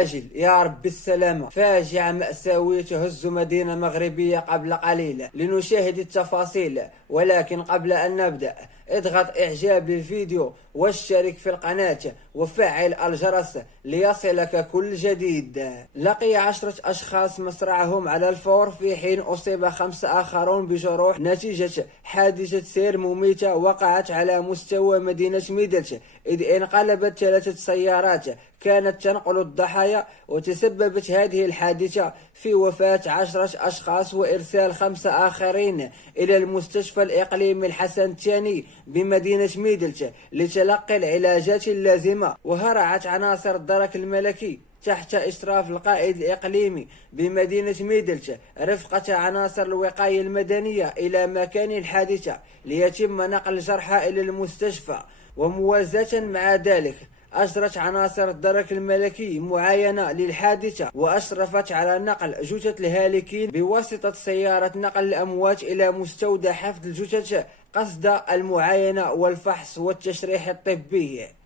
عاجل يا رب السلامة. فاجعة مأساوية تهز مدينة مغربية قبل قليل، لنشاهد التفاصيل. ولكن قبل أن نبدأ اضغط إعجاب للفيديو واشترك في القناة وفعل الجرس ليصلك كل جديد. لقي 10 أشخاص مصرعهم على الفور، في حين أصيب 5 آخرون بجروح نتيجة حادثة سير مميتة وقعت على مستوى مدينة ميدلت، إذ انقلبت 3 سيارات كانت تنقل الضحايا، وتسببت هذه الحادثة في وفاة 10 أشخاص وإرسال 5 آخرين إلى المستشفى الإقليمي الحسن الثاني بمدينة ميدلت لتلقي العلاجات اللازمة. وهرعت عناصر الدرك الملكي تحت إشراف القائد الإقليمي بمدينة ميدلت رفقة عناصر الوقاية المدنية إلى مكان الحادثة ليتم نقل الجرحى إلى المستشفى. وموازاة مع ذلك أجرت عناصر الدرك الملكي معاينة للحادثة، وأشرفت على نقل جثث الهالكين بواسطة سيارة نقل الأموات إلى مستودع حفظ الجثث قصد المعاينة والفحص والتشريح الطبي.